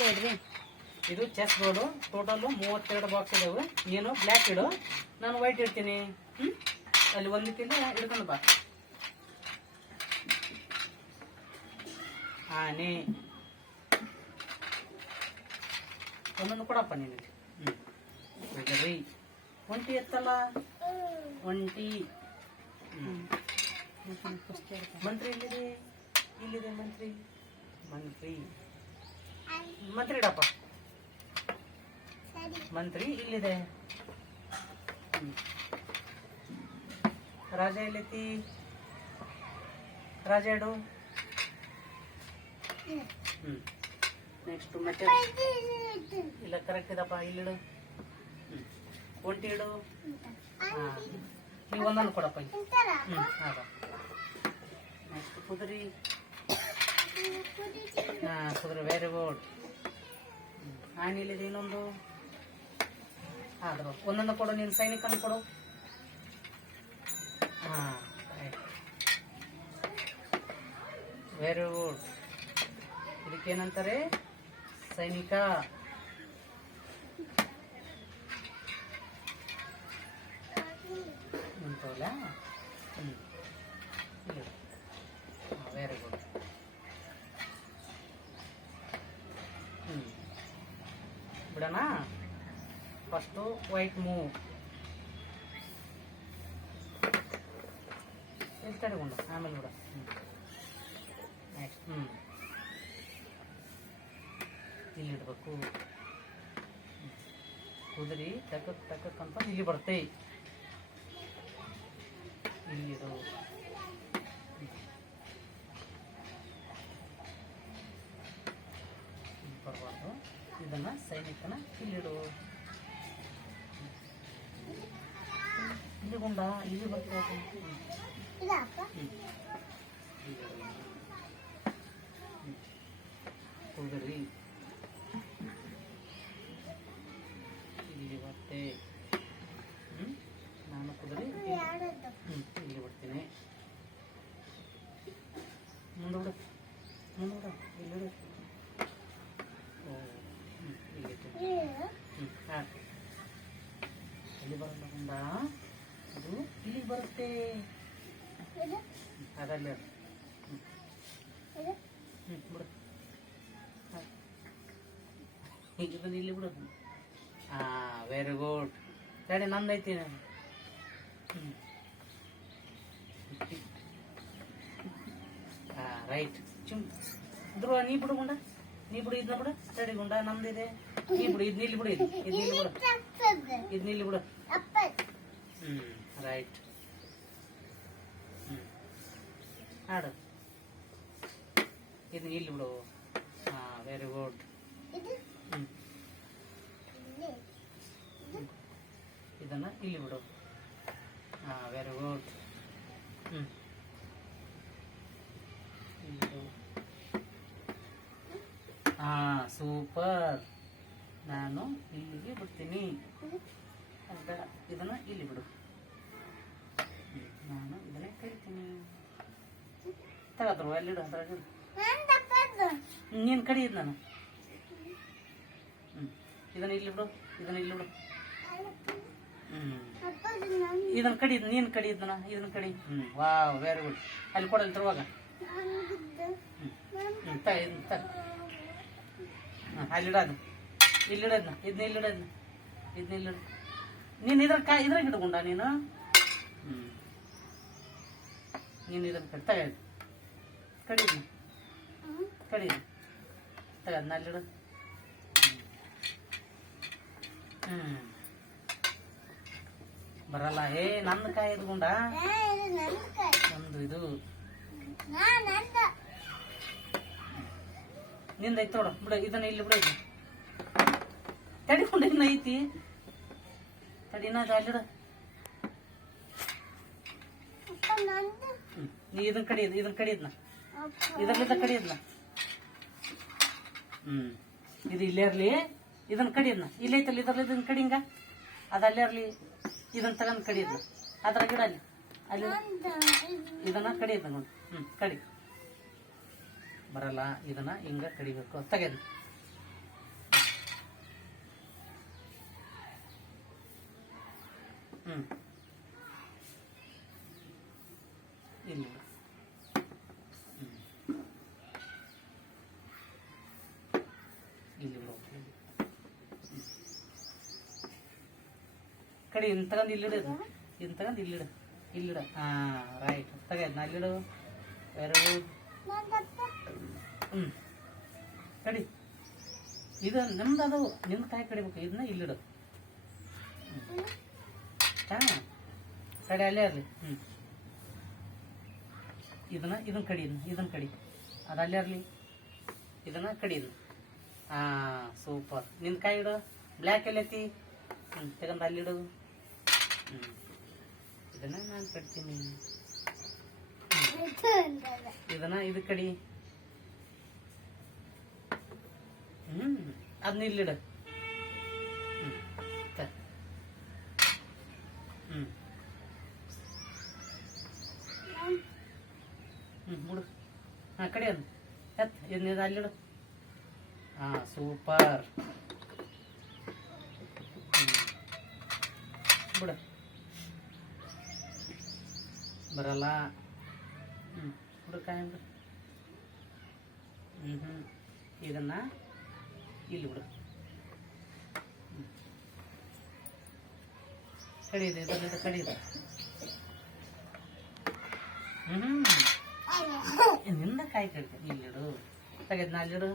ಹೇಳ್ರಿ. ಇದು chess board total ಮೂವತ್ತೆರಡು ಬಾಕ್ಸ್ ಇದಾವೆ. ನೀನು ಬ್ಲ್ಯಾಕ್ ಇಡು. ನಾನು ವೈಟ್ ಇಡ್ತೀನಿ. ಹ್ಮ್? ಅಲ್ಲಿ ಒಂದಕ್ಕಿಂತ ಹಿಡ್ಕೊಂಡು ಬಾ. ಆನೆ ಒಂದೊಂದು ಕೊಡಪ್ಪ ನೀನು ಹ್ಮ್. ಬಿಡ್ರಿ ಒಂಟಿ ಎತ್ತಲ್ಲ? ಒಂಟಿ. ಹ್ಮ್. ಮಂತ್ರಿ ಇಲ್ಲಿದೆ ಇಲ್ಲಿದೆ ಮಂತ್ರಿ? ಮಂತ್ರಿ. ಮಂತ್ರಿ ಇಡಪ್ಪ ಮಂತ್ರಿ ಇಲ್ಲಿದೆ. ರಾಜ ಎಲ್ಲೈತಿ? ರಾಜ ಇಡು ನೆಕ್ಸ್ಟ್ ಮತ್ತೆ ಇಲ್ಲ ಕರೆಕ್ಟ್ ಇದಪ್ಪ ಇಲ್ಲಿಡು ಒಂಟಿ ಇಡು. ಹಾಂ. ಒಂದೊಂದು ಕೊಡಪ್ಪ. ಹ್ಮ್ ಹಾಗ. ನೆಕ್ಸ್ಟ್ ಕುದುರಿ. ಹಾ, ಕುದುರೆ ವೆರಿ ಗುಡ್ ಆನಿಲಿದೆ ಇನ್ನೊಂದು ಆದ್ರು ಒಂದೊಂದು ಕೊಡು, ನೀನು ಸೈನಿಕನ ಕೊಡು. ಹಾ ವೆರಿ ಗುಡ್ ಇದಕ್ಕೇನಂತಾರೆ? ಸೈನಿಕ ನಿಂತವಲ್ಲ ಹ್ಞೂ ವೆರಿ ಗುಡ್ ಹ್ಞೂ ಬಿಡೋಣ? ಫಸ್ಟು ವೈಟ್ ಮೂವ್ ಇಲ್ಲಿ ತಡೆಗೊಂಡು ಆಮೇಲೆ ಬಿಡ. ನೆಕ್ಸ್ಟ್ ಹ್ಞೂ ಇಲ್ಲಿ ಇಡಬೇಕು. ಕುದುರಿ, ತಕ್ಕ ಟಕಕ್ ಅಂತ ಇಲ್ಲಿ ಬರುತ್ತೆ. ಇಲ್ಲಿದು ಇಲ್ಲಿ ಬರಬಾರ್ದು ಇದನ್ನ ಸೈನಿಕನ ಇಲ್ಲಿಡು. ಇಲ್ಲಿ ಗುಂಡ ಇಲ್ಲಿ ಬರ್ತಾ ಇದೆ. ಹ್ಮ್. ಇಲ್ಲಿಡು. ಹ್ಮ್. ಕುದುರಿ ಇಲ್ಲಿ ಮತ್ತೆ ಹ್ಮ್? ನಾನು ಕುದುರಿ ಹ್ಮ್, ಇಲ್ಲಿ ಬಿಡ್ತೀನಿ ಮುಂದೋಡು ಮುಂದೋಡು ಇಲ್ಲಿ ಓ ಹ್ಮ್, ಇಲ್ಲಿ ಇಟ್ಟು. ಹ್ಮ್, ಹಾಕ್. ಎಲ್ಲಿ ಬರಲ್ಲ ಗುಂಡ. ಇದು ಇಲ್ಲಿಗೆ ಬರುತ್ತೆ. ಅದಲ್ಲ ಅದು. ಹ್ಮ್, ಬಿಡು. ಈಗ ಇದನ್ನ ಇಲ್ಲಿ ಬಿಡೋದು ಹಾ ವೆರಿ ಗುಡ್ ಸರಿ ನಂದೈತಿ ನಾನು ಆ ಹಾ ರೈಟ್ ಚುಮ್ ಧ್ರುವ ನೀ ಬಿಡು ಗುಂಡ. ನೀ ಬಿಡು ಇದನ್ನ ಬಿಡು. ಸರಿ ಗುಂಡ ನಮ್ದಿದೆ ನೀ ಬಿಡು ಇದನ್ನ ಇಲ್ಲಿ ಬಿಡು ಇದು ಇದನ್ನ ಇಲ್ಲಿ ಬಿಡು ಇದನ್ನ ಇಲ್ಲಿ ಬಿಡು ಹ್ಮ್ ರೈಟ್ ಹ್ಮ್ ಹಾಡು ಇದನ್ನ ಇಲ್ಲಿ ಬಿಡು ಹಾ ವೆರಿ ಗುಡ್ ಹ್ಮ್ ಇದನ್ನ ಇಲ್ಲಿ ಬಿಡು ಹಾ ವೆರಿ ಗುಡ್ ಹ್ಮ್ ಇದು. ಹಾ ಸೂಪರ್ ನಾನು ಇಲ್ಲಿಗೆ ಬಿಡ್ತೀನಿ. ಅದು ಇದನ್ನು ಇಲ್ಲಿ ಬಿಡು. ನಾನು ಇದನ್ನ ಕರಿತೀನಿ. ತಗೋದ್ರು ಅಲ್ಲಿಡು ಅದ್ರಾಗ ನೀನು ಕಡಿಯೋದು ನಾನು. ಹ್ಞೂ ಇದನ್ನ ಇಲ್ಲಿ ಬಿಡು. ಇದನ್ನ ಇಲ್ಲಿ ಬಿಡು. ಹ್ಮ್. ಇದನ್ನ ನೀನು ನೀನ್. ಕಡಿದ್ನ ಇದನ್ನು ಕಡಿ ಹ್ಞೂ ವಾ ವೆರಿ ಗುಡ್ ಅಲ್ಲಿ ಕೊಡಲ್ಲಿ ತರುವಾಗ. ಹ್ಞೂ ಹ್ಞೂ ತ ಇದನ್ನ ಹಾಂ ಅಲ್ಲಿ ಇಡೋದು ಇಲ್ಲಿ ಇಡೋದ್ನ ಇದನ್ನ ಇಲ್ಲಿ ಇಡೋದ್ನ ಇದನ್ನ ಇಲ್ಲಿ ಇಡು ನೀನು ಇದ್ರ ಕಾ ಇದ್ರಾಗ ಹಿಡ್ಕೊಂಡ ನೀನು? ನೀನು ಇದನ್ನ ಕಡಿ ತಗ ಕಡಿದ್ನ ಕಡಿದ್ನ ತಗ ಅದನ್ನ ಹ್ಞೂ ಬರಲ್ಲ. ಏ ನನ್ನ ಕಾಯಿ ಇದ್ಕೊಂಡ ನಮ್ದು ಇದು. ನಿಂದ. ಐತಿ ನೋಡು ಬಿಡ ಇದನ್ನ ಇಲ್ಲಿ ಬಿಡ ಇದು ತಡಿಕೊಂಡು ಇನ್ನ ಐತಿ ತಡಿನ ಹ್ಮ್ ನೀ ಇದನ್ನ ಕಡಿ ಇದನ್ನ ಕಡಿದ್ನ ಇದರ್ಲಿದ್ದ ಕಡಿದ್ನ ಹ್ಮ್. ಇದು ಇಲ್ಲೇ ಇರ್ಲಿ. ಇದನ್ನ ಕಡಿಯದ್ನ ಇಲ್ಲೇ ಐತಲ್ಲ ಇದ್ರಲ್ಲಿ ಇದನ್ನ ಕಡಿಂಗ ಅದ ಅಲ್ಲೇ ಇರ್ಲಿ. ಇದನ್ನ ತಗೊಂಡ್ ಕಡಿಯದ್ನ ಅದ್ರ ಗಿಡ ಅಲ್ಲಿ. ಅಲ್ಲಿ ಇದನ್ನ ಕಡಿದ್ನ ನೋಡಿ. ಹ್ಮ್, ಕಡಿ. ಬರಲ್ಲ, ಇದನ್ನ ಹಿಂಗ ಕಡಿಬೇಕು. ತೆಗೆದು. ಇಲ್ಲಿ. ಇಲ್ಲಿ ಬಿಡು. ಕಡಿ ಇನ್ ತಗೊಂಡು ಇಲ್ಲಿಡು. ಇನ್ ತಗೊಂಡು ಇಲ್ಲಿಡು. ಇಲ್ಲಿಡ. ಹಾ ರೈಟ್ ತಗ ಇದನ್ನ ಎರಡು. ಹ್ಮ್. ಕಡಿ. ಇದು ನಮ್ದು ಅದು ನಿನ್ನ ಕಾಯಿ ಕಡಿಬೇಕು. ಇದನ್ನ ಇಲ್ಲಿಡು. ಕಡೆ ಅಲ್ಲೇ ಇರಲಿ. ಹ್ಞೂ ಇದನ್ನ ಇದನ್ನ ಕಡಿ ಇದನ್ನ ಕಡಿ. ಅದು ಅಲ್ಲೇ ಇರಲಿ. ಇದನ್ನ ಕಡಿ ಇದು ಹಾಂ ಸೂಪರ್. ನಿನ್ನ ಕಾಯಿ ಇಡು. ಬ್ಲ್ಯಾಕ್ ಎಲ್ಲೈತಿ? ಹ್ಞೂ ತಗೊಂಡು ಅಲ್ಲಿಡು ಹ್ಞೂ ಇದನ್ನ ನಾನು ಕಟ್ತೀನಿ. ಇದನ್ನ ಇದು ಕಡಿ. ಹ್ಞೂ ಅದನ್ನ ಇಲ್ಲಿಡು ಹ್ಞೂ ತ ಹ್ಞೂ ಹ್ಞೂ ಮುಡು ಹಾಂ ಕಡಿ ಅದು ಇದನ್ನ ಅಲ್ಲಿಡು ಹಾಂ, ಸೂಪರ್. ಬಿಡು. ಬರಲ್ಲ. ಹ್ಞೂ ಬಿಡು ಕಾಯಿ ಬಿಡು. ಹ್ಞೂ ಹ್ಞೂ ಇದನ್ನ ಇಲ್ಲಿ ಬಿಡು. ಕಡಿದೆ ಇದರಿಂದ ಕಡಿಯಿದೆ. ಹ್ಞೂ ನಿನ್ನ ಕಾಯಿ ಕಡಿತೀನಿ ಇಲ್ಲಿಡು ತೆಗೆದ್ನ ಅಲ್ಲಿಡು